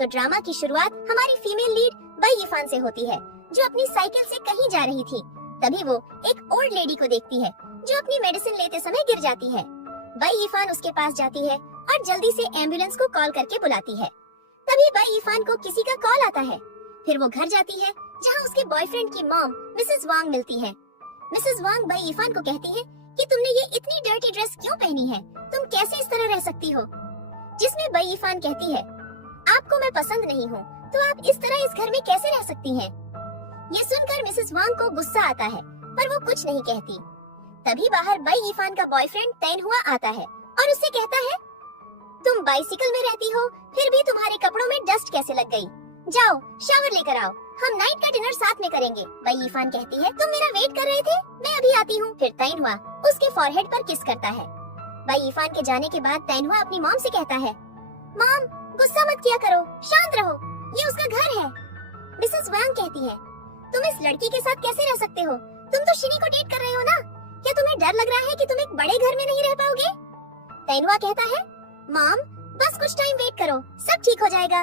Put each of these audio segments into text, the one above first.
तो ड्रामा की शुरुआत हमारी फीमेल लीड बाई यीफान से होती है, जो अपनी साइकिल से कहीं जा रही थी। तभी वो एक ओल्ड लेडी को देखती है जो अपनी मेडिसिन लेते समय गिर जाती है। बाई यीफान उसके पास जाती है और जल्दी से एम्बुलेंस को कॉल करके बुलाती है। तभी बाई यीफान को किसी का कॉल आता है। फिर वो घर जाती है जहाँ उसके बॉयफ्रेंड की मॉम मिसेस वांग मिलती है। मिसेस वांग बाई यीफान को कहती है कि तुमने ये इतनी डर्टी ड्रेस क्यों पहनी है, तुम कैसे इस तरह रह सकती हो। जिसमें बाई यीफान कहती है, आपको मैं पसंद नहीं हूँ तो आप इस तरह इस घर में कैसे रह सकती हैं। ये सुनकर मिसेस वांग को गुस्सा आता है पर वो कुछ नहीं कहती। तभी बाहर बाई यीफान का बॉयफ्रेंड तैनहुआ आता है और उससे कहता है, तुम बाइसिकल में रहती हो फिर भी तुम्हारे कपड़ों में डस्ट कैसे लग गई, जाओ शावर लेकर आओ, हम नाइट का डिनर साथ में करेंगे। बाई यीफान कहती है, तुम मेरा वेट कर रहे थे, मैं अभी आती हूँ। फिर तैनहुआ उसके फॉरहेड पर किस करता है। बाई यीफान के जाने के बाद तैनहुआ अपनी मॉम से कहता है, मॉम गुस्सा मत किया करो, शांत रहो, ये उसका घर है। मिसेस वांग कहती है, तुम इस लड़की के साथ कैसे रह सकते हो, तुम तो शिनी को डेट कर रहे हो ना, क्या तुम्हें डर लग रहा है कि तुम एक बड़े घर में नहीं रह पाओगे। तैनहुआ कहता है, मॉम बस कुछ टाइम वेट करो, सब ठीक हो जाएगा।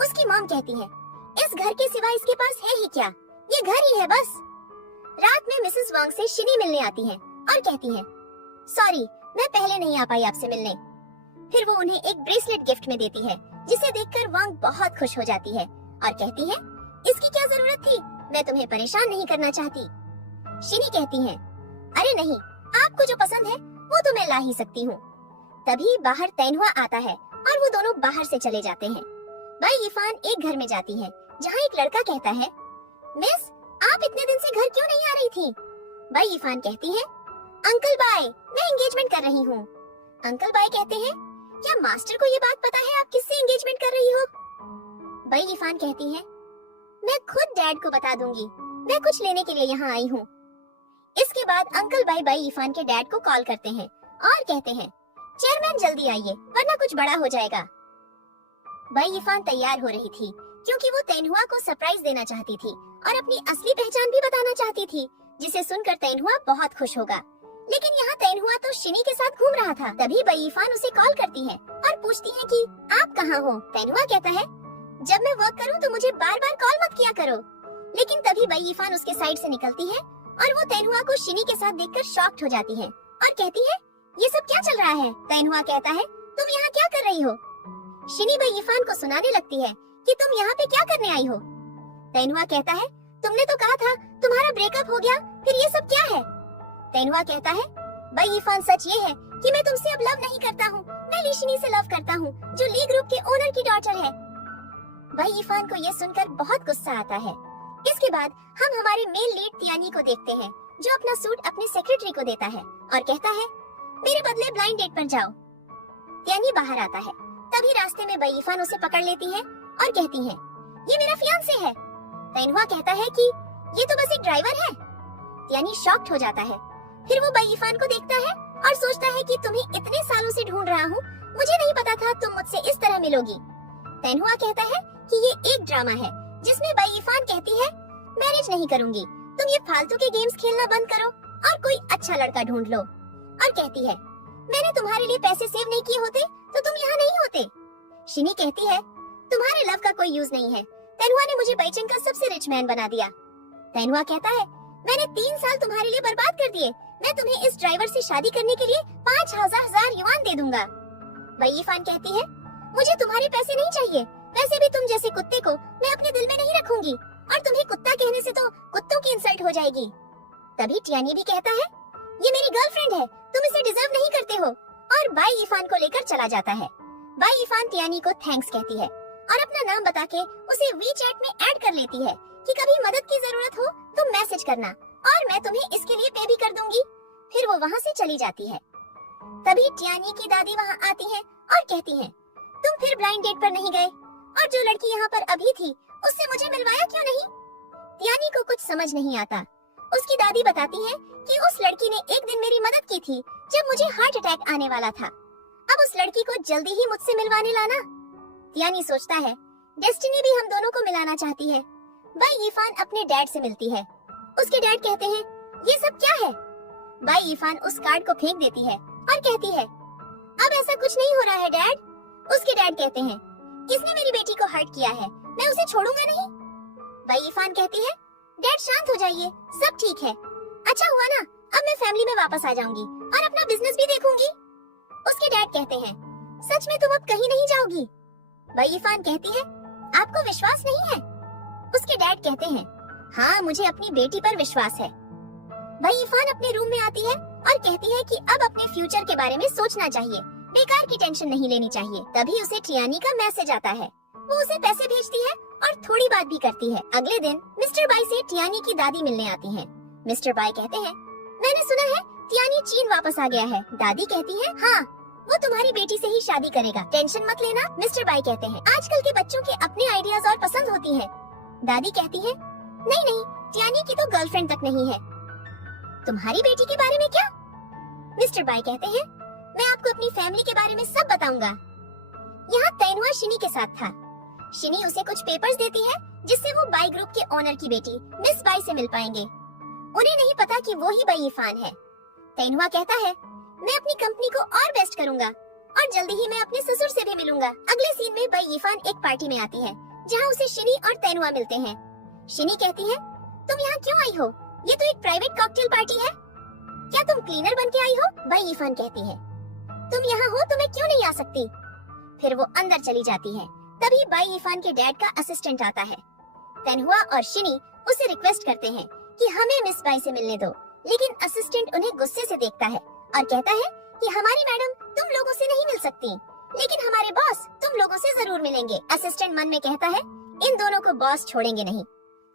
उसकी मॉम कहती है, इस घर के सिवा इसके पास है ही क्या, ये घर ही है बस। रात में मिसेस वांग से शिनी मिलने आती है और कहती है, सॉरी मैं पहले नहीं आ पाई आपसे मिलने। फिर वो उन्हें एक ब्रेसलेट गिफ्ट में देती है, जिसे देखकर वांग बहुत खुश हो जाती है और कहती है, इसकी क्या जरूरत थी, मैं तुम्हें परेशान नहीं करना चाहती। शिनी कहती है, अरे नहीं, आपको जो पसंद है वो तो मैं ला ही सकती हूँ। तभी बाहर तैनहुआ आता है और वो दोनों बाहर से चले जाते हैं। बाई यीफान एक घर में जाती है जहाँ एक लड़का कहता है, मिस आप इतने दिन से घर क्यों नहीं आ रही थी। बाई यीफान कहती है, अंकल बाय मैं एंगेजमेंट कर रही हूँ। अंकल बाय कहते हैं, क्या मास्टर को ये बात पता है आप किससे एंगेजमेंट कर रही हो। बाई यीफान कहती है, मैं खुद डैड को बता दूंगी, मैं कुछ लेने के लिए यहाँ आई हूँ। इसके बाद अंकल बाई बाई यीफान के डैड को कॉल करते हैं और कहते हैं, चेयरमैन जल्दी आइए वरना कुछ बड़ा हो जाएगा। बाई यीफान तैयार हो रही थी क्योंकि वो तैनहुआ को सरप्राइज देना चाहती थी और अपनी असली पहचान भी बताना चाहती थी, जिसे सुनकर तैनहुआ बहुत खुश होगा। लेकिन यहाँ तैनहुआ तो शिनी के साथ घूम रहा था। तभी बाई यीफान उसे कॉल करती है और पूछती है कि आप कहाँ हो। तैनहुआ कहता है, जब मैं वर्क करूँ तो मुझे बार बार कॉल मत किया करो। लेकिन तभी बाई यीफान उसके साइड से निकलती है और वो तैनहुआ को शिनी के साथ देखकर शॉक्ड हो जाती है और कहती है, ये सब क्या चल रहा है। तैनहुआ कहता है, तुम यहाँ क्या कर रही हो। शिनी बाई यीफान को सुनाने लगती है कि तुम यहाँ पे क्या करने आई हो। तैनहुआ कहता है, तुमने तो कहा था तुम्हारा ब्रेकअप हो गया, फिर ये सब क्या है। तैनहुआ कहता है, बाई यीफान सच ये है कि मैं तुमसे अब लव नहीं करता हूँ, मैं लिशिनी से लव करता हूँ जो ली ग्रुप के ओनर की डॉटर है। बाई यीफान को ये सुनकर बहुत गुस्सा आता है। इसके बाद हम हमारे मेल लीड तियानी को देखते हैं जो अपना सूट अपने सेक्रेटरी को देता है और कहता है, मेरे बदले ब्लाइंड डेट पर जाओ। तियानी बाहर आता है। तभी रास्ते में बाई यीफान उसे पकड़ लेती है और कहती है, ये मेरा फियांसे है। तैनहुआ कहता है कि ये तो बस एक ड्राइवर है। तियानी शॉक्ड हो जाता है। फिर वो बाई यीफान को देखता है और सोचता है कि तुम्हें इतने सालों से ढूंढ रहा हूँ, मुझे नहीं पता था तुम मुझसे इस तरह मिलोगी। तैनहुआ कहता है कि ये एक ड्रामा है जिसमें बाई यीफान कहती है, मैरिज नहीं करूंगी, तुम ये फालतू के गेम्स खेलना बंद करो और कोई अच्छा लड़का ढूंढ लो। और कहती है, मैंने तुम्हारे लिए पैसे सेव नहीं किए होते तो तुम यहाँ नहीं होते। शिनी कहती है, तुम्हारे लव का कोई यूज नहीं है, तैनहुआ ने मुझे बाइचंग का सबसे रिच मैन बना दिया। तैनहुआ कहता है, मैंने 3 साल तुम्हारे लिए बर्बाद कर दिए, मैं तुम्हें इस ड्राइवर से शादी करने के लिए 5,000 युआन दे दूंगा। बाई यीफान कहती है, मुझे तुम्हारे पैसे नहीं चाहिए, वैसे भी तुम जैसे कुत्ते को मैं अपने दिल में नहीं रखूंगी और तुम्हें कुत्ता कहने से तो कुत्तों की इंसल्ट हो जाएगी। तभी टियानी भी कहता है, ये मेरी गर्लफ्रेंड है, तुम इसे डिजर्व नहीं करते हो, और बाई यीफान को लेकर चला जाता है। बाई यीफान टियानी को थैंक्स कहती है और अपना नाम बता के उसे वीचैट में ऐड कर लेती है कि कभी मदद की जरूरत हो तो मैसेज करना और मैं तुम्हें इसके लिए पे भी कर दूंगी। फिर वो वहाँ से चली जाती है। तभी टियानी की दादी वहाँ आती है और कहती है, तुम फिर ब्लाइंड डेट पर नहीं गए और जो लड़की यहाँ पर अभी थी उससे मुझे मिलवाया क्यों नहीं। टियानी को कुछ समझ नहीं आता। उसकी दादी बताती है कि उस लड़की ने एक दिन मेरी मदद की थी जब मुझे हार्ट अटैक आने वाला था, अब उस लड़की को जल्दी ही मुझसे मिलवाने लाना। टियानी सोचता है, डेस्टिनी भी हम दोनों को मिलाना चाहती है। बाई यीफान अपने डैड से मिलती है। उसके डैड कहते हैं, ये सब क्या है। बाई यीफान उस कार्ड को फेंक देती है और कहती है, अब ऐसा कुछ नहीं हो रहा है डैड। उसके डैड कहते हैं, किसने मेरी बेटी को हर्ट किया है, मैं उसे छोड़ूंगा नहीं। भाई इरफान कहती है, डैड शांत हो जाइए, सब ठीक है। अच्छा हुआ ना, अब मैं फैमिली में वापस आ जाऊंगी और अपना बिजनेस भी देखूंगी। उसके डैड कहते हैं, सच में तुम अब कहीं नहीं जाओगी? भाई इरफान कहती है, आपको विश्वास नहीं है? उसके डैड कहते हैं, हाँ मुझे अपनी बेटी पर विश्वास है। भाई इरफान अपने रूम में आती है और कहती है कि अब अपने फ्यूचर के बारे में सोचना चाहिए, बेकार की टेंशन नहीं लेनी चाहिए। तभी उसे टियानी का मैसेज आता है, वो उसे पैसे भेजती है और थोड़ी बात भी करती है। अगले दिन मिस्टर बाई से टियानी की दादी मिलने आती हैं। मिस्टर बाई कहते हैं, मैंने सुना है टियानी चीन वापस आ गया है। दादी कहती है, हाँ वो तुम्हारी बेटी से ही शादी करेगा, टेंशन मत लेना। मिस्टर बाई कहते हैं, आजकल के बच्चों के अपने आइडियाज और पसंद होती है। दादी कहती है, नहीं नहीं, टियानी की तो गर्लफ्रेंड तक नहीं है। तुम्हारी बेटी के बारे में क्या? मिस्टर बाई कहते हैं, मैं आपको अपनी फैमिली के बारे में सब बताऊंगा। यहाँ तैनुआ शिनी के साथ था। शिनी उसे कुछ पेपर्स देती है जिससे वो बाई ग्रुप के ओनर की बेटी मिस बाई से मिल पाएंगे। उन्हें नहीं पता कि वो ही बाई इरफान है। तैनुआ कहता है, मैं अपनी कंपनी को और बेस्ट करूंगा और जल्दी ही मैं अपने ससुर से भी मिलूंगा। अगले सीन में बाई इरफान एक पार्टी में आती है जहाँ उसे शिनी और तैनुआ मिलते हैं। शिनी कहती है, तुम यहाँ क्यों आई हो? ये तो एक प्राइवेट कॉकटेल पार्टी है। क्या तुम क्लीनर बन के आई हो? बाई इरफान कहती है, तुम यहाँ हो तो मैं क्यों नहीं आ सकती? फिर वो अंदर चली जाती है। तभी बाई इरफान के डैड का असिस्टेंट आता है। तैनुआ और शिनी उसे रिक्वेस्ट करते हैं कि हमें मिस बाई से मिलने दो, लेकिन असिस्टेंट उन्हें गुस्से से देखता है और कहता है कि हमारी मैडम तुम लोगों से नहीं मिल सकती, लेकिन हमारे बॉस तुम लोगों से जरूर मिलेंगे। असिस्टेंट मन में कहता है, इन दोनों को बॉस छोड़ेंगे नहीं।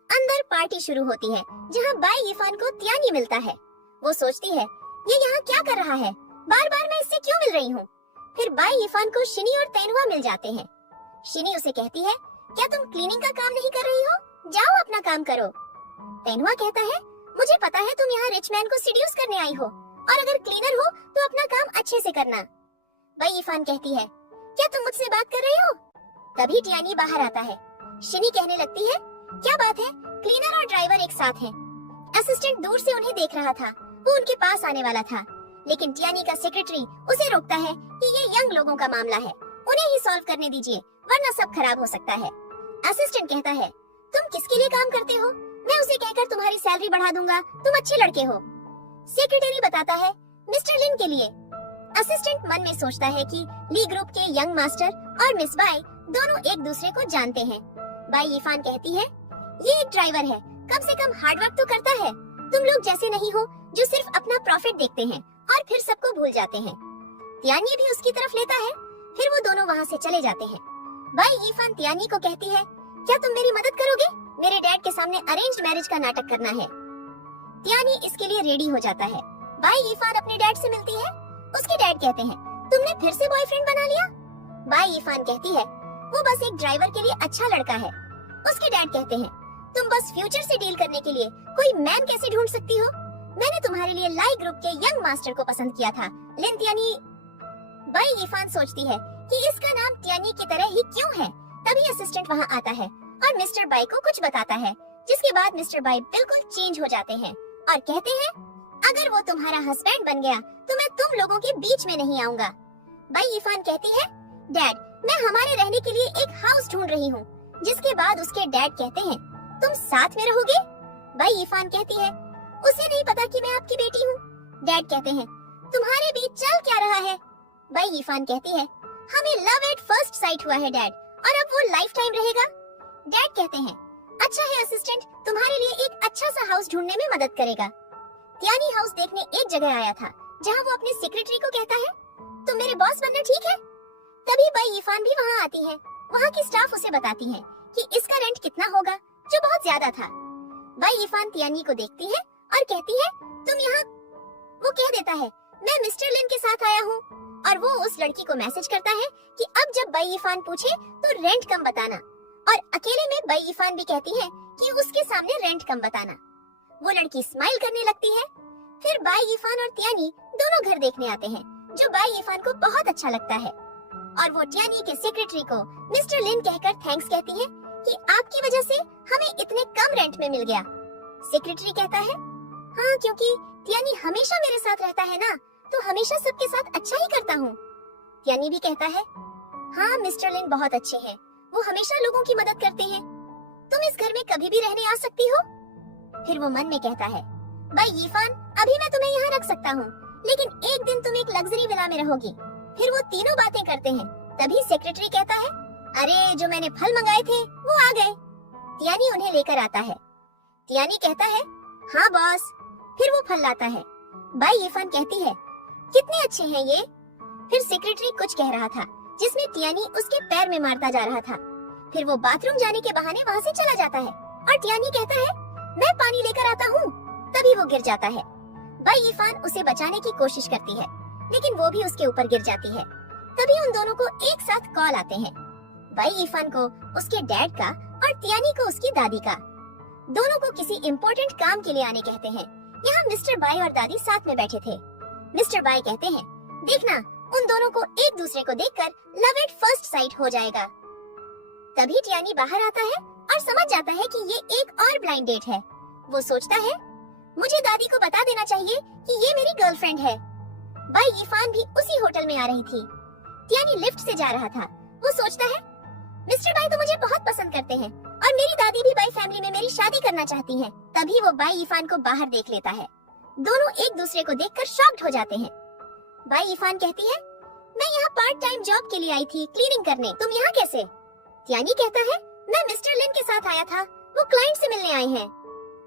अंदर पार्टी शुरू होती है जहाँ बाई इरफान को तियानी मिलता है। वो सोचती है, ये यहाँ क्या कर रहा है, बार बार मैं इससे क्यों मिल रही हूँ। फिर बाई इरफान को शिनी और तैनुआ मिल जाते हैं। शिनी उसे कहती है, क्या तुम क्लीनिंग का काम नहीं कर रही हो? जाओ अपना काम करो। तैनुआ कहता है, मुझे पता है तुम यहाँ रिच मैन को सीड्यूस करने आई हो और अगर क्लीनर हो तो अपना काम अच्छे से करना। बाई इरफान कहती है, क्या तुम मुझसे बात कर रहे हो? तभी टियानी बाहर आता है। शिनी कहने लगती है, क्या बात है, क्लीनर और ड्राइवर एक साथ हैं। असिस्टेंट दूर से उन्हें देख रहा था, वो उनके पास आने वाला था, लेकिन टियानी का सेक्रेटरी उसे रोकता है कि ये यंग लोगों का मामला है, उन्हें ही सॉल्व करने दीजिए वरना सब खराब हो सकता है। असिस्टेंट कहता है, तुम किसके लिए काम करते हो? मैं उसे कहकर तुम्हारी सैलरी बढ़ा दूंगा, तुम अच्छे लड़के हो। सेक्रेटरी बताता है, मिस्टर लिन के लिए। असिस्टेंट मन में सोचता है कि ली ग्रुप के यंग मास्टर और मिस बाई दोनों एक दूसरे को जानते हैं। बाई इरफान कहती है, ये एक ड्राइवर है, कम से कम हार्ड वर्क तो करता है। तुम लोग जैसे नहीं हो जो सिर्फ अपना प्रॉफिट देखते हैं और फिर सबको भूल जाते हैं। तियानी भी उसकी तरफ लेता है, फिर वो दोनों वहाँ से चले जाते हैं। बाई इरफान तियानी को कहती है, क्या तुम मेरी मदद करोगे? मेरे डैड के सामने अरेंज्ड मैरिज का नाटक करना है। तियानी इसके लिए रेडी हो जाता है। बाई इरफान अपने डैड से मिलती है। उसके डैड कहते हैं, तुमने फिर से बॉयफ्रेंड बना लिया? बाई इरफान कहती है, वो बस एक ड्राइवर के लिए अच्छा लड़का है। उसके डैड कहते हैं, तुम बस फ्यूचर से डील करने के लिए कोई मैन कैसे ढूंढ सकती हो? मैंने तुम्हारे लिए लाई ग्रुप के यंग मास्टर को पसंद किया था, लिन तियानी। बाई इरफान सोचती है कि इसका नाम तियानी की तरह ही क्यों है। तभी असिस्टेंट वहाँ आता है और मिस्टर बाई को कुछ बताता है, जिसके बाद मिस्टर बाई बिल्कुल चेंज हो जाते हैं और कहते हैं, अगर वो तुम्हारा हस्बैंड बन गया तो मैं तुम लोगों के बीच में नहीं आऊंगा। बाई इरफान कहती है, डैड मैं हमारे रहने के लिए एक हाउस ढूंढ रही हूँ। जिसके बाद उसके डैड कहते हैं, तुम साथ में रहोगे? बाई इरफान कहती है, उसे नहीं पता कि मैं आपकी बेटी हूँ। डैड कहते हैं, तुम्हारे बीच चल क्या रहा है? बाई इरफान कहती है, हमें लव एट फर्स्ट साइट हुआ है डैड, और अब वो लाइफ टाइम रहेगा। डैड कहते हैं, अच्छा है असिस्टेंट, तुम्हारे लिए एक अच्छा सा हाउस ढूंढने में मदद करेगा। तियानी हाउस देखने एक जगह आया था जहाँ वो अपने सेक्रेटरी को कहता है, तुम मेरे बॉस बनना ठीक है? तभी बाई इरफान भी वहाँ आती है। वहाँ की स्टाफ उसे बताती है कि इसका रेंट कितना होगा, जो बहुत ज्यादा था। बाई इरफान तियानी को देखती है और कहती है, तुम यहाँ। वो कह देता है, मैं मिस्टर लिन के साथ आया हूँ, और वो उस लड़की को मैसेज करता है कि अब जब बाई इरफान पूछे तो रेंट कम बताना, और अकेले में बाई इरफान भी कहती है कि उसके सामने रेंट कम बताना। वो लड़की स्माइल करने लगती है। फिर बाई इरफान और तियानी दोनों घर देखने आते हैं, जो बाई इरफान को बहुत अच्छा लगता है, और वो तियानी के सेक्रेटरी को मिस्टर लिन कहकर थैंक्स कहती है कि आपकी वजह से हमें इतने कम रेंट में मिल गया। सेक्रेटरी कहता है, हाँ क्योंकि तियानी हमेशा मेरे साथ रहता है ना, तो हमेशा सबके साथ अच्छा ही करता हूँ। तियानी भी कहता है, हाँ मिस्टर लिन बहुत अच्छे हैं, वो हमेशा लोगों की मदद करते हैं। तुम इस घर में कभी भी रहने आ सकती हो। फिर वो मन में कहता है, भाई यीफान, अभी मैं तुम्हें यहाँ रख सकता हूँ, लेकिन एक दिन तुम एक लग्जरी विला में रहोगी। फिर वो तीनों बातें करते हैं। तभी सेक्रेटरी कहता है, अरे जो मैंने फल मंगाए थे वो आ गए। तियानी उन्हें लेकर आता है। तियानी कहता है, हाँ बॉस। फिर वो फल लाता है। भाई यीफान कहती है, कितने अच्छे हैं ये। फिर सेक्रेटरी कुछ कह रहा था जिसमें तियानी उसके पैर में मारता जा रहा था। फिर वो बाथरूम जाने के बहाने वहाँ से चला जाता है और तियानी कहता है, मैं पानी लेकर आता हूँ। तभी वो गिर जाता है। भाई यीफान उसे बचाने की कोशिश करती है, लेकिन वो भी उसके ऊपर गिर जाती है। तभी उन दोनों को एक साथ कॉल आते हैं। भाई यीफान को उसके डैड का और तियानी को उसकी दादी का। दोनों को किसी इम्पोर्टेंट काम के लिए आने कहते हैं। यहाँ मिस्टर बाई और दादी साथ में बैठे थे। मिस्टर बाई कहते हैं, देखना उन दोनों को एक दूसरे को देखकर लव एट फर्स्ट साइट हो जाएगा। तभी तियानी बाहर आता है और समझ जाता है कि ये एक और ब्लाइंड डेट है। वो सोचता है, मुझे दादी को बता देना चाहिए कि ये मेरी गर्लफ्रेंड है। भाई यीफान भी उसी होटल में आ रही थी। तियानी लिफ्ट से जा रहा था। वो सोचता है, मिस्टर बाई तो मुझे बहुत पसंद करते हैं और मेरी दादी भी बाई फैमिली में मेरी शादी करना चाहती हैं। तभी वो बाई यीफान को बाहर देख लेता है। दोनों एक दूसरे को देखकर शॉक्ड हो जाते हैं। बाई यीफान कहती है, मैं यहाँ पार्ट टाइम जॉब के लिए आई थी, क्लीनिंग करने। तुम यहाँ कैसे? तियानी कहता है, मैं मिस्टर लिन के साथ आया था, वो क्लाइंट से मिलने आए हैं।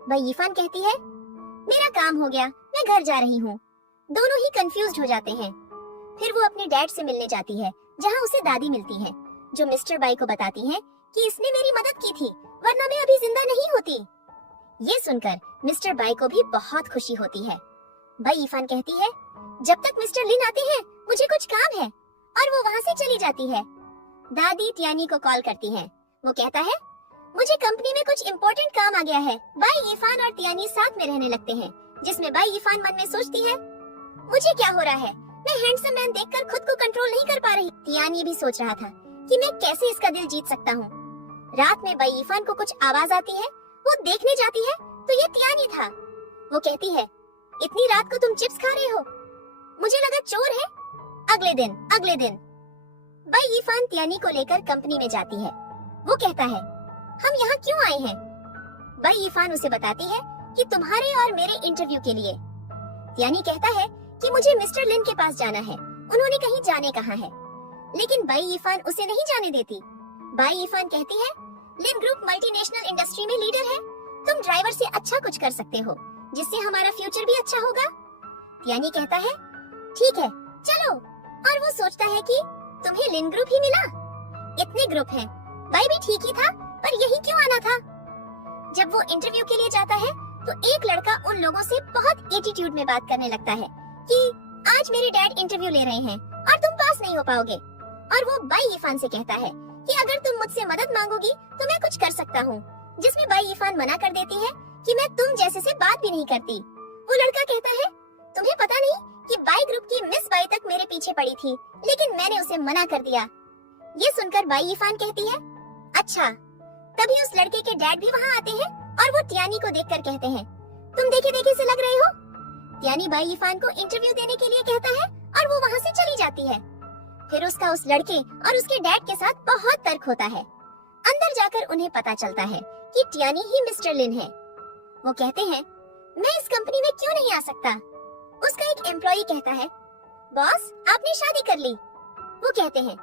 बाई यीफान कहती है, मेरा काम हो गया, मैं घर जा रही हूँ। दोनों ही कंफ्यूज्ड हो जाते हैं। फिर वो अपने डैड से मिलने जाती है, जहाँ उसे दादी मिलती है, जो मिस्टर बाई को बताती है कि इसने मेरी मदद की थी, वरना मैं अभी जिंदा नहीं होती। ये सुनकर मिस्टर बाई को भी बहुत खुशी होती है। बाई यीफान कहती है, जब तक मिस्टर लिन आते हैं मुझे कुछ काम है, और वो वहाँ से चली जाती है। दादी तियानी को कॉल करती है। वो कहता है, मुझे कंपनी में कुछ इम्पोर्टेंट काम आ गया है। बाई यीफान और तियानी साथ में रहने लगते हैं, जिसमें बाई यीफान मन में सोचती है, मुझे क्या हो रहा है, मैं हैंडसम मैन देखकर खुद को कंट्रोल नहीं कर पा रही। तियानी भी सोच रहा था कि मैं कैसे इसका दिल जीत सकता हूँ। रात में बाई यीफान को कुछ आवाज आती है। वो देखने जाती है तो ये तियानी था। वो कहती है, इतनी रात को तुम चिप्स खा रहे हो? मुझे लगा चोर है। अगले दिन बाई यीफान तियानी को लेकर कंपनी में जाती है। वो कहता है, हम यहाँ क्यों आए हैं? बाई यीफान उसे बताती है कि तुम्हारे और मेरे इंटरव्यू के लिए। तियानी कहता है कि मुझे मिस्टर लिन के पास जाना है, उन्होंने कहीं जाने कहा है। लेकिन बाई यीफान उसे नहीं जाने देती। बाई यीफान कहती है, लिन ग्रुप मल्टीनेशनल इंडस्ट्री में लीडर है, तुम ड्राइवर से अच्छा कुछ कर सकते हो, जिससे हमारा फ्यूचर भी अच्छा होगा। तियानी कहता है, ठीक है चलो। और वो सोचता है कि तुम्हें लिन ग्रुप ही मिला, इतने ग्रुप हैं, बाई भी ठीक ही था, पर यही क्यों आना था? जब वो इंटरव्यू के लिए जाता है तो एक लड़का उन लोगों से बहुत एटीट्यूड में बात करने लगता है कि आज मेरे डैड इंटरव्यू ले रहे हैं और तुम पास नहीं हो पाओगे। और वो बाई यीफान से कहता है कि अगर तुम मुझसे मदद मांगोगी तो मैं कुछ कर सकता हूँ, जिसमें बाई यीफान मना कर देती है कि मैं तुम जैसे से बात भी नहीं करती। वो लड़का कहता है, तुम्हें पता नहीं कि बाई ग्रुप की मिस बाई तक मेरे पीछे पड़ी थी, लेकिन मैंने उसे मना कर दिया। ये सुनकर बाई यीफान कहती है, अच्छा। तभी उस लड़के के डैड भी वहाँ आते हैं और वो तियानी को देखकर कहते हैं, तुम देखे देखे से लग रहे हो। तियानी बाई यीफान को इंटरव्यू देने के लिए कहता है और वो वहाँ से चली जाती है। फिर उसका उस लड़के और उसके डैड के साथ बहुत तर्क होता है। अंदर जाकर उन्हें पता चलता है कि तियानी ही मिस्टर लिन है। वो कहते हैं, मैं इस कंपनी में क्यों नहीं आ सकता? उसका एक एम्प्लॉई कहता है, बॉस आपने शादी कर ली। वो कहते हैं,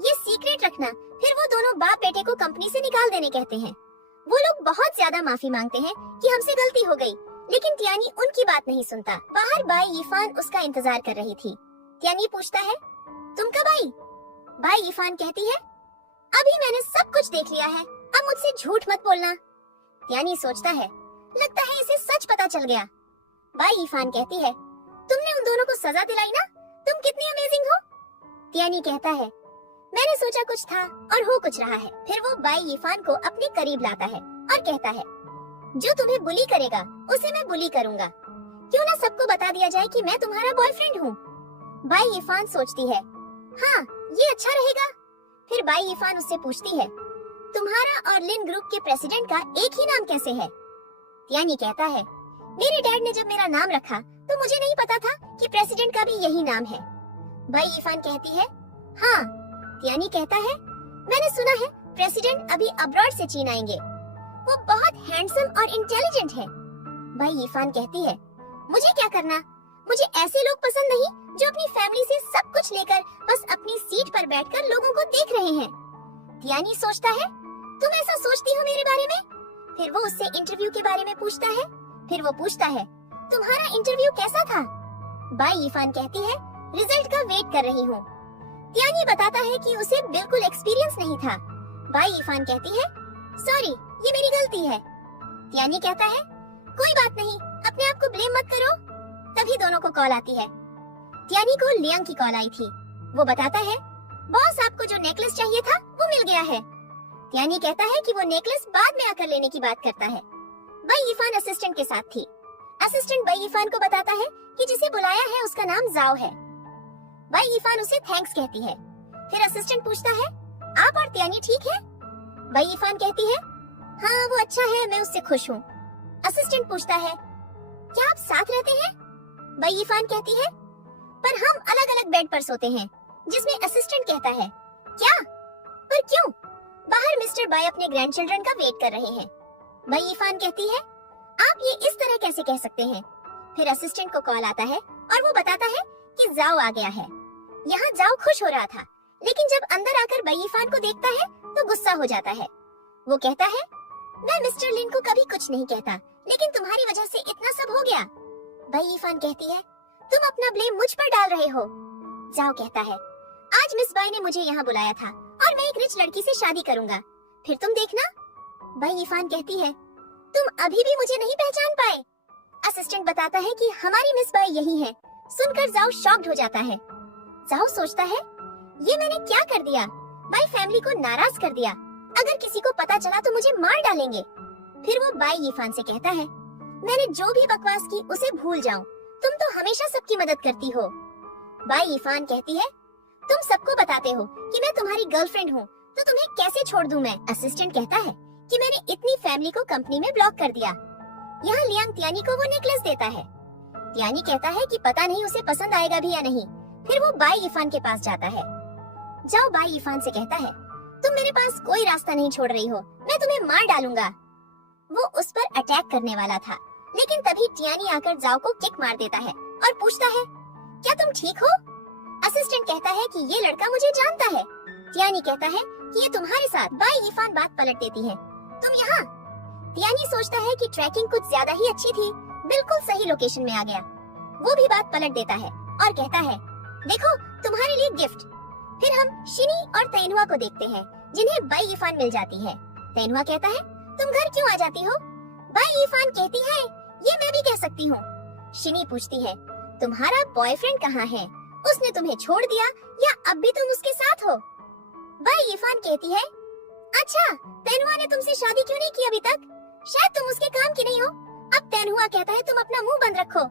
ये सीक्रेट रखना। फिर वो दोनों बाप बेटे को कंपनी से निकाल देने कहते हैं। वो लोग बहुत ज्यादा माफी मांगते हैं कि हमसे गलती हो गई, लेकिन तियानी उनकी बात नहीं सुनता। बाहर बाई यीफान उसका इंतजार कर रही थी। तियानी पूछता है, तुम कब आई? बाई यीफान कहती है, अभी मैंने सब कुछ देख लिया है, अब मुझसे झूठ मत बोलना। तियानी सोचता है, लगता है इसे सच पता चल गया। बाई यीफान कहती है, तुमने उन दोनों को सजा दिलाई ना, तुम कितनी अमेजिंग हो। तियानी कहता है, मैंने सोचा कुछ था और हो कुछ रहा है। फिर वो बाई यीफान को अपने करीब लाता है और कहता है, जो तुम्हें बुली करेगा उसे मैं बुली करूंगा। क्यों ना सबको बता दिया जाए कि मैं तुम्हारा बॉयफ्रेंड हूँ। बाई यीफान सोचती है, हाँ ये अच्छा रहेगा। फिर बाई यीफान उससे पूछती है, तुम्हारा और लिन ग्रुप के प्रेसिडेंट का एक ही नाम कैसे है? तियानी कहता है, मेरे डैड ने जब मेरा नाम रखा तो मुझे नहीं पता था कि प्रेसिडेंट का भी यही नाम है। बाई यीफान कहती है, हाँ त्यानी कहता है, मैंने सुना है प्रेसिडेंट अभी अब्रॉड से चीन आएंगे। वो बहुत हैंडसम और इंटेलिजेंट है। भाई यीफान कहती है, मुझे क्या करना, मुझे ऐसे लोग पसंद नहीं जो अपनी फैमिली से सब कुछ लेकर बस अपनी सीट पर बैठकर लोगों को देख रहे हैं। त्यानी सोचता है, तुम ऐसा सोचती हो मेरे बारे में? फिर वो उससे इंटरव्यू के बारे में पूछता है। फिर वो पूछता है, तुम्हारा इंटरव्यू कैसा था? बाई यीफान कहती है, रिजल्ट का वेट कर रही हूँ। त्यानी बताता है कि उसे बिल्कुल एक्सपीरियंस नहीं था। बाई यीफान कहती है, सॉरी, ये मेरी गलती है। त्यानी कहता है, कोई बात नहीं, अपने आप को ब्लेम मत करो। तभी दोनों को कॉल आती है। त्यानी को लियांग की कॉल आई थी। वो बताता है, बॉस आपको जो नेकलेस चाहिए था वो मिल गया है। त्यानी कहता है कि वो नेकलेस बाद में आकर लेने की बात करता है। बाई यीफान असिस्टेंट के साथ थी। असिस्टेंट बाई यीफान को बताता है कि जिसे बुलाया है उसका नाम जाओ है। बाई यीफान उसे थैंक्स कहती है। फिर असिस्टेंट पूछता है, आप और त्यानी ठीक है? बाई यीफान कहती है, हाँ वो अच्छा है, मैं उससे खुश हूँ। असिस्टेंट पूछता है, क्या आप साथ रहते हैं? बाई यीफान कहती है, पर हम अलग अलग बेड पर सोते हैं। जिसमें असिस्टेंट कहता है, क्या? पर क्यों? बाहर मिस्टर बाई अपने ग्रैंडचिल्ड्रन का वेट कर रहे हैं। बाई यीफान कहती है, आप ये इस तरह कैसे कह सकते हैं? फिर असिस्टेंट को कॉल आता है और वो बताता है कि जाओ आ गया है। यहाँ जाओ खुश हो रहा था, लेकिन जब अंदर आकर बाई यीफान को देखता है तो गुस्सा हो जाता है। वो कहता है, मैं मिस्टर लिन को कभी कुछ नहीं कहता, लेकिन तुम्हारी वजह से इतना सब हो गया। बाई यीफान कहती है, तुम अपना ब्लेम मुझ पर डाल रहे हो। जाओ कहता है, आज मिस बाई ने मुझे यहाँ बुलाया था और मैं एक रिच लड़की से शादी करूंगा, फिर तुम देखना। बाई यीफान कहती है, तुम अभी भी मुझे नहीं पहचान पाए। असिस्टेंट बताता है कि हमारी मिस बाई यही है। सुनकर जाओ शॉक्ड हो जाता है। जाओ सोचता है, ये मैंने क्या कर दिया? बाई फैमिली को नाराज कर दिया। अगर किसी को पता चला तो मुझे मार डालेंगे। फिर वो बाई यीफान से कहता है, मैंने जो भी बकवास की उसे भूल जाओ, तुम तो हमेशा सबकी मदद करती हो। बाई यीफान कहती है, तुम सबको बताते हो कि मैं तुम्हारी गर्लफ्रेंड हूँ, तो तुम्हें कैसे छोड़ दूं मैं? असिस्टेंट कहता है कि मैंने इतनी फैमिली को कंपनी में ब्लॉक कर दिया। यहाँ लियांग त्यानी को वो नेकलेस देता है। त्यानी कहता है कि पता नहीं उसे पसंद आएगा भी या नहीं। फिर वो बाई यीफान के पास जाता है। जाओ बाई यीफान से कहता है, तुम मेरे पास कोई रास्ता नहीं छोड़ रही हो, मैं तुम्हें मार डालूंगा। वो उस पर अटैक करने वाला था, लेकिन तभी त्यानी आकर जाओ को किक मार देता है और पूछता है, क्या तुम ठीक हो? असिस्टेंट कहता है कि ये लड़का मुझे जानता है। त्यानी कहता है कि ये तुम्हारे साथ। बाई यीफान बात पलट देती है, तुम यहाँ? त्यानी सोचता है कि ट्रैकिंग कुछ ज्यादा ही अच्छी थी, बिल्कुल सही लोकेशन में आ गया। वो भी बात पलट देता है और कहता है, देखो तुम्हारे लिए गिफ्ट। फिर हम शिनी और तैनुआ को देखते हैं, जिन्हें बाई यीफान मिल जाती है। तैनुआ कहता है, तुम घर क्यों आ जाती हो? बाई यीफान कहती है, ये मैं भी कह सकती हूँ। शिनी पूछती है, तुम्हारा बॉयफ्रेंड कहाँ है? उसने तुम्हें छोड़ दिया या अब भी तुम उसके साथ हो? बाई यीफान कहती है, अच्छा तैनुआ ने तुमसे शादी क्यों नहीं की अभी तक? शायद तुम उसके काम की नहीं हो। अब तैनुआ कहता है, तुम अपना मुंह बंद रखो।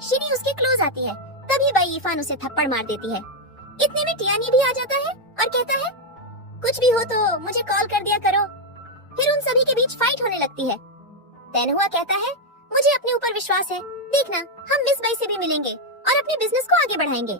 शिनी उसके क्लोज आती है, तभी बाई यीफान उसे थप्पड़ मार देती है। इतने में टियानी भी आ जाता है और कहता है, कुछ भी हो तो मुझे कॉल कर दिया करो। फिर उन सभी के बीच फाइट होने लगती है। तैनुआ कहता है, मुझे अपने ऊपर विश्वास है, देखना हम मिस बाई से भी मिलेंगे और अपने बिजनेस को आगे बढ़ाएंगे।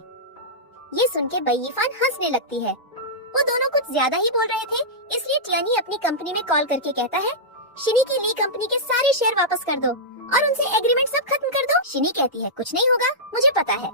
ये सुन के बाई यीफान हंसने लगती है। वो दोनों कुछ ज्यादा ही बोल रहे थे, इसलिए टियानी अपनी कंपनी में कॉल करके कहता है, शिनी की ली कंपनी के सारे शेयर वापस कर दो और उनसे एग्रीमेंट सब खत्म कर दो। शिनी कहती है, कुछ नहीं होगा, मुझे पता है।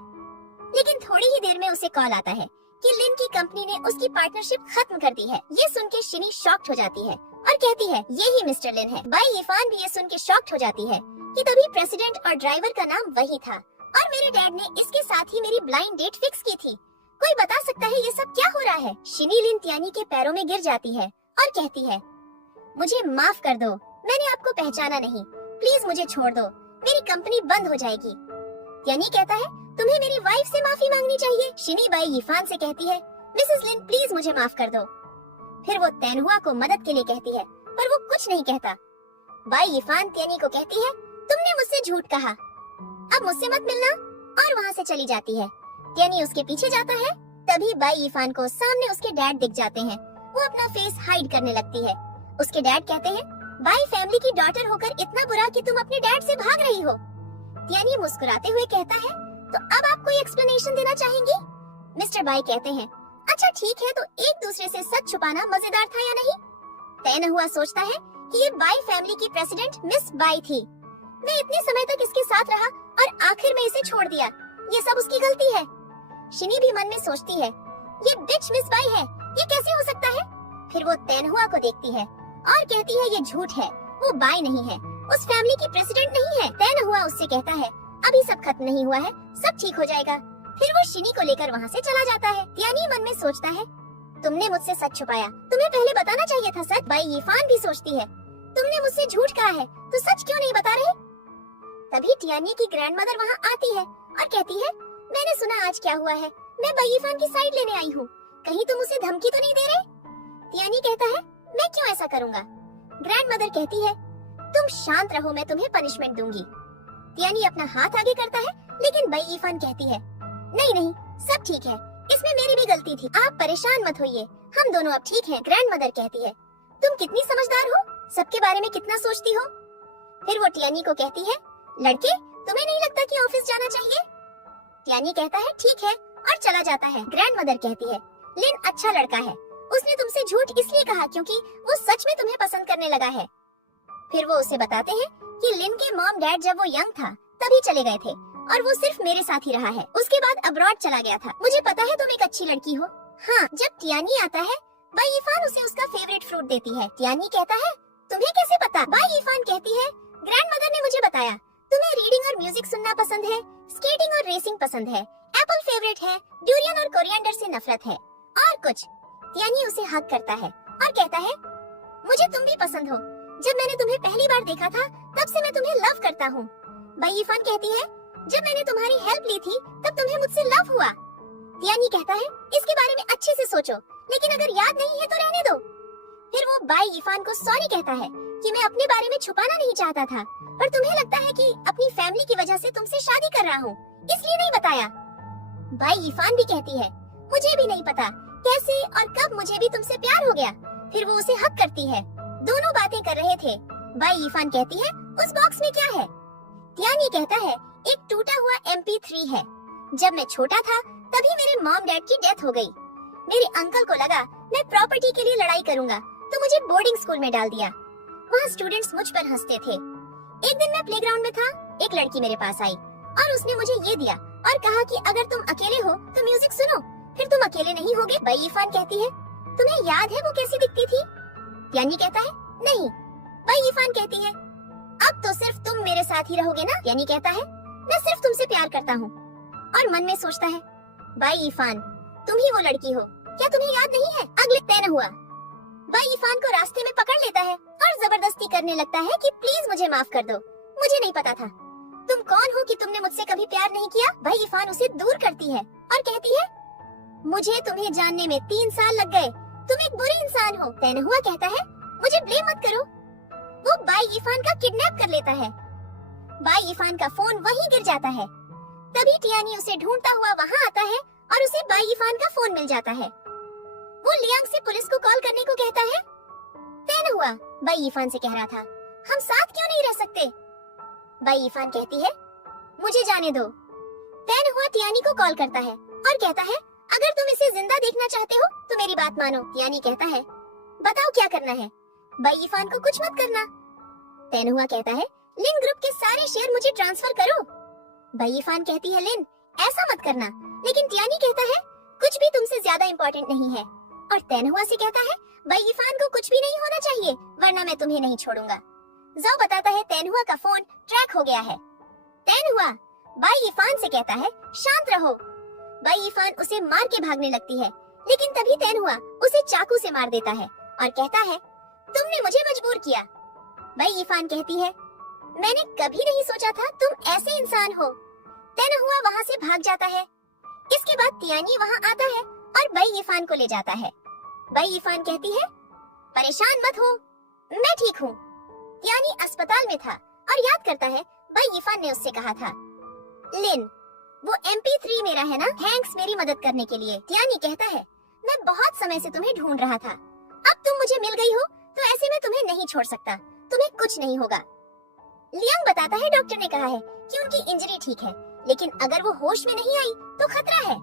लेकिन थोड़ी ही देर में उसे कॉल आता है कि लिन की कंपनी ने उसकी पार्टनरशिप खत्म कर दी है। ये सुन के शिनी शॉक्ड हो जाती है और कहती है, ये ही मिस्टर लिन है। बाई यीफान भी ये सुन के शॉक्ड हो जाती है कि तभी प्रेसिडेंट और ड्राइवर का नाम वही था और मेरे डैड ने इसके साथ ही मेरी ब्लाइंड डेट फिक्स की थी। कोई बता सकता है ये सब क्या हो रहा है? शिनी लिन त्यानी के पैरों में गिर जाती है और कहती है, मुझे माफ कर दो, मैंने आपको पहचाना नहीं, प्लीज मुझे छोड़ दो, मेरी कंपनी बंद हो जाएगी। त्यानी कहता है, तुम्हें मेरी वाइफ से माफी मांगनी चाहिए। शिनी बाई यीफान से कहती है, मिसेस लिन प्लीज मुझे माफ कर दो। फिर वो तैनुआ को मदद के लिए कहती है, पर वो कुछ नहीं कहता। बाई यीफान त्यानी को कहती है, तुमने मुझसे झूठ कहा, अब मुझसे मत मिलना, और वहाँ से चली जाती है। त्यानी उसके पीछे जाता है, तभी बाई यीफान को सामने उसके डैड दिख जाते हैं। वो अपना फेस हाइड करने लगती है। उसके डैड कहते हैं, बाई फैमिली की डॉटर होकर इतना बुरा कि तुम अपने डैड से भाग रही हो। त्यानी मुस्कुराते हुए कहता है, तो अब आप कोई एक्सप्लेनेशन देना चाहेंगी? मिस्टर बाई कहते हैं, अच्छा ठीक है, तो एक दूसरे से सच छुपाना मजेदार था या नहीं? तैन हुआ सोचता है कि ये बाई फैमिली की प्रेसिडेंट मिस बाई थी। मैं इतने समय तक इसके साथ रहा और आखिर में इसे छोड़ दिया। ये सब उसकी गलती है। शिनी भी मन में सोचती है, ये बिच मिस बाई है, ये कैसे हो सकता है? फिर वो तैनहुआ को देखती है और कहती है ये झूठ है, वो बाई नहीं है, उस फैमिली की प्रेसिडेंट नहीं है। तैनहुआ उससे कहता है अभी सब खत्म नहीं हुआ है, सब ठीक हो जाएगा। फिर वो शिनी को लेकर वहाँ से चला जाता है। तियानी मन में सोचता है, तुमने मुझसे सच छुपाया, तुम्हें पहले बताना चाहिए था सच। बाई यीफान भी सोचती है, तुमने मुझसे झूठ कहा है, तो सच क्यों नहीं बता रहे? तभी टियानी की ग्रैंडमदर वहाँ आती है और कहती है, मैंने सुना आज क्या हुआ है, मैं बाई यीफान की साइड लेने आई हूँ, कहीं तुम उसे धमकी तो नहीं दे रहे? तियानी कहता है, मैं क्यों ऐसा करूँगा? ग्रैंडमदर कहती है, तुम शांत रहो, मैं तुम्हें पनिशमेंट दूंगी। तियानी अपना हाथ आगे करता है, लेकिन बाई यीफान कहती है, नहीं नहीं, सब ठीक है, इसमें मेरी भी गलती थी, आप परेशान मत होइए, हम दोनों अब ठीक हैं। ग्रैंडमदर कहती है, तुम कितनी समझदार हो, सबके बारे में कितना सोचती हो। फिर वो टियानी को कहती है, लड़के तुम्हें नहीं लगता कि ऑफिस जाना चाहिए? टियानी कहता है ठीक है और चला जाता है। ग्रैंडमदर कहती है, लिन अच्छा लड़का है, उसने तुमसे झूठ इसलिए कहा क्योंकि वो सच में तुम्हें पसंद करने लगा है। फिर वो उसे बताते हैं कि लिन के मॉम डैड जब वो यंग था तभी चले गए थे और वो सिर्फ मेरे साथ ही रहा है, उसके बाद अब्रॉड चला गया था। मुझे पता है तुम एक अच्छी लड़की हो। हाँ, जब टियानी आता है, बाई यीफान उसे उसका फेवरेट फ्रूट देती है। टियानी कहता है, तुम्हें कैसे पता? बाई यीफान कहती है, ग्रैंडमदर ने मुझे बताया, तुम्हें रीडिंग और म्यूजिक सुनना पसंद है, स्केटिंग और रेसिंग पसंद है, एप्पल फेवरेट है, डुरियन और कोरिएंडर से नफरत है और कुछ। टियानी उसे हक करता है और कहता है, मुझे तुम भी पसंद हो, जब मैंने तुम्हें पहली बार देखा था तब से मैं तुम्हें लव करता हूँ। बाई यीफान कहती है, जब मैंने तुम्हारी हेल्प ली थी तब तुम्हें मुझसे लव हुआ। टियानी कहता है, इसके बारे में अच्छे से सोचो, लेकिन अगर याद नहीं है तो रहने दो। फिर वो बाई यीफान को सॉरी कहता है कि मैं अपने बारे में छुपाना नहीं चाहता था, पर तुम्हें लगता है कि अपनी फैमिली की वजह से तुमसे शादी कर रहा हूँ, इसलिए नहीं बताया। बाई यीफान भी कहती है, मुझे भी नहीं पता कैसे और कब मुझे भी तुमसे प्यार हो गया। फिर वो उसे हक करती है। दोनों बातें कर रहे थे। बाई यीफान कहती है, उस बॉक्स में क्या है? टियानी कहता है, एक टूटा हुआ MP3 है। जब मैं छोटा था तभी मेरे मॉम डैड की डेथ हो गई। मेरे अंकल को लगा मैं प्रॉपर्टी के लिए लड़ाई करूंगा, तो मुझे बोर्डिंग स्कूल में डाल दिया। वहाँ स्टूडेंट्स मुझ पर हंसते थे। एक दिन मैं प्लेग्राउंड में था, एक लड़की मेरे पास आई और उसने मुझे ये दिया और कहा कि अगर तुम अकेले हो तो म्यूजिक सुनो, फिर तुम अकेले नहीं होगे। बाई यीफान कहती है, तुम्हें याद है वो कैसी दिखती थी? टियानी कहता है, नहीं। बाई यीफान कहती है, अब तो सिर्फ तुम मेरे साथ ही रहोगे ना? टियानी कहता है, मैं सिर्फ तुमसे प्यार करता हूँ। और मन में सोचता है, बाई यीफान तुम ही वो लड़की हो, क्या तुम्हें याद नहीं है? अगले तैनहुआ बाई यीफान को रास्ते में पकड़ लेता है और जबरदस्ती करने लगता है कि प्लीज मुझे माफ कर दो, मुझे नहीं पता था। तुम कौन हो कि तुमने मुझसे कभी प्यार नहीं किया? बाई यीफान उसे दूर करती है और कहती है, मुझे तुम्हें जानने में 3 साल लग गए, तुम एक बुरी इंसान हो। तैनहुआ कहता है, मुझे ब्लेम मत करो। वो बाई यीफान का किडनैप कर लेता है। बाई यीफान का फोन वहीं गिर जाता है। तभी टियानी उसे ढूंढता हुआ वहाँ आता है और उसे बाई यीफान का फोन मिल जाता है। वो लियांग से पुलिस को कॉल करने को कहता है। तैनहुआ बाई यीफान से कह रहा था, हम साथ क्यों नहीं रह सकते? बाई यीफान कहती है, मुझे जाने दो। तैनहुआ टियानी को कॉल करता है और कहता है, अगर तुम इसे जिंदा देखना चाहते हो तो मेरी बात मानो। टियानी कहता है, बताओ क्या करना है? बाई यीफान को कुछ मत करना। तैनहुआ कहता है, लिन ग्रुप के सारे शेयर मुझे ट्रांसफर करो। बाई यीफान कहती है, लिन ऐसा मत करना। लेकिन टियानी कहता है, कुछ भी तुमसे ज्यादा इम्पोर्टेंट नहीं है। और तैनहुआ से कहता है, बाई यीफान को कुछ भी नहीं होना चाहिए, वरना मैं तुम्हें नहीं छोड़ूंगा। जाओ बताता है तैनहुआ का फोन ट्रैक हो गया है। तैनहुआ बाई यीफान से कहता है, शांत रहो। बाई यीफान उसे मार के भागने लगती है, लेकिन तभी तैनहुआ उसे चाकू से मार देता है और कहता है, तुमने मुझे मजबूर किया। बाई यीफान कहती है, मैंने कभी नहीं सोचा था तुम ऐसे इंसान हो। तैनहुआ वहाँ से भाग जाता है। इसके बाद टियानी वहाँ आता है और बाई यीफान को ले जाता है। बाई यीफान कहती है, परेशान मत हो, मैं ठीक हूँ। टियानी अस्पताल में था और याद करता है बाई यीफान ने उससे कहा था, लिन वो MP3 मेरा है ना, थैंक्स मेरी मदद करने के लिए। टियानी कहता है, मैं बहुत समय से तुम्हें ढूंढ रहा था, अब तुम मुझे मिल गई हो तो ऐसे में तुम्हें नहीं छोड़ सकता, तुम्हें कुछ नहीं होगा। लियांग बताता है, डॉक्टर ने कहा है कि उनकी इंजरी ठीक है, लेकिन अगर वो होश में नहीं आई तो खतरा है।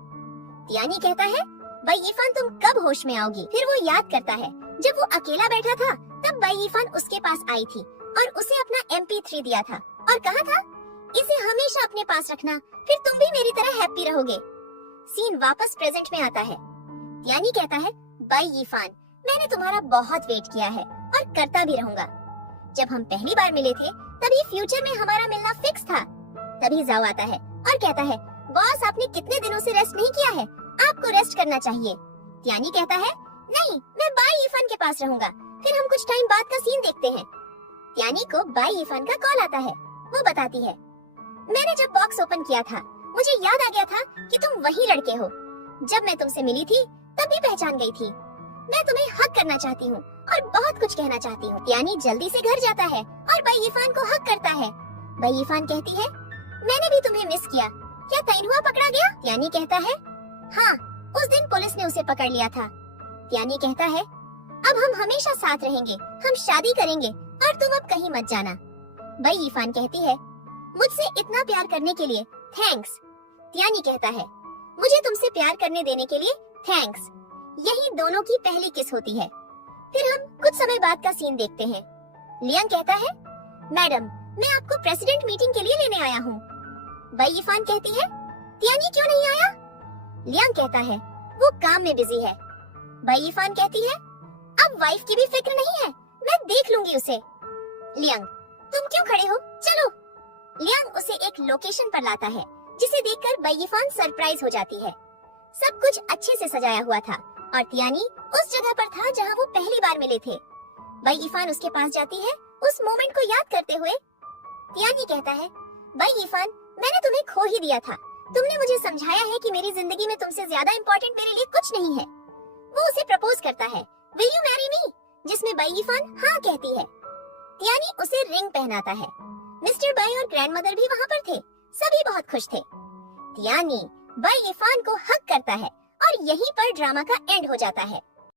टियानी कहता है, भाई इरफान तुम कब होश में आओगी? फिर वो याद करता है जब वो अकेला बैठा था तब भाई इरफान उसके पास आई थी और उसे अपना MP3 दिया था और कहा था इसे हमेशा अपने पास रखना, फिर तुम भी मेरी तरह हैप्पी रहोगे। सीन वापस प्रेजेंट में आता है। यानी कहता है भाई इरफान मैंने तुम्हारा बहुत वेट किया है और करता भी रहूंगा। जब हम पहली बार मिले थे तभी फ्यूचर में हमारा मिलना फिक्स था। तभी जाओ आता है और कहता है बॉस आपने कितने दिनों से रेस्ट नहीं किया है, आपको रेस्ट करना चाहिए। यानी कहता है नहीं मैं भाई इरफान के पास रहूंगा। फिर हम कुछ टाइम बाद का सीन देखते हैं। यानी को भाई इरफान का कॉल आता है। वो बताती है मैंने जब बॉक्स ओपन किया था मुझे याद आ गया था कि तुम वही लड़के हो। जब मैं तुमसे मिली थी तब भी पहचान गई थी। मैं तुम्हें हक करना चाहती हूँ और बहुत कुछ कहना चाहती हूँ। यानी जल्दी से घर जाता है और भाई इरफान को हक करता है। भाई इरफान कहती है मैंने भी तुम्हें मिस किया, क्या तैनहुआ पकड़ा गया? यानी कहता है हाँ उस दिन पुलिस ने उसे पकड़ लिया था। यानी कहता है अब हम हमेशा साथ रहेंगे, हम शादी करेंगे और तुम अब कहीं मत जाना। भाई इरफान कहती है मुझसे इतना प्यार करने के लिए थैंक्स। यानी कहता है मुझे तुमसे प्यार करने देने के लिए थैंक्स। यही दोनों की पहली किस होती है। फिर हम कुछ समय बाद का सीन देखते हैं। लियांग कहता है मैडम मैं आपको प्रेसिडेंट मीटिंग के लिए लेने आया हूँ। भाई इरफान कहती है यानी क्यों नहीं आया? लियांग कहता है वो काम में बिजी है। भाई इरफान कहती है अब वाइफ की भी फिक्र नहीं है, मैं देख लूंगी उसे। लियांग तुम क्यों खड़े हो, चलो। लियांग उसे एक लोकेशन पर लाता है जिसे देखकर भाई इरफान सरप्राइज हो जाती है। सब कुछ अच्छे से सजाया हुआ था और तियानी उस जगह पर था जहाँ वो पहली बार मिले थे। भाई इरफान उसके पास जाती है उस मोमेंट को याद करते हुए। तियानी कहता है भाई इरफान मैंने तुम्हें खो ही दिया था, तुमने मुझे समझाया है कि मेरी जिंदगी में तुमसे ज्यादा इम्पोर्टेंट मेरे लिए कुछ नहीं है। वो उसे प्रपोज करता है विल यू मैरी मी, जिसमें भाई इरफान हाँ कहती है। तियानी उसे रिंग पहनाता है। मिस्टर बाई और ग्रैंडमदर भी वहाँ पर थे, सभी बहुत खुश थे। तियानी भाई इरफान को हक करता है और यहीं पर ड्रामा का एंड हो जाता है।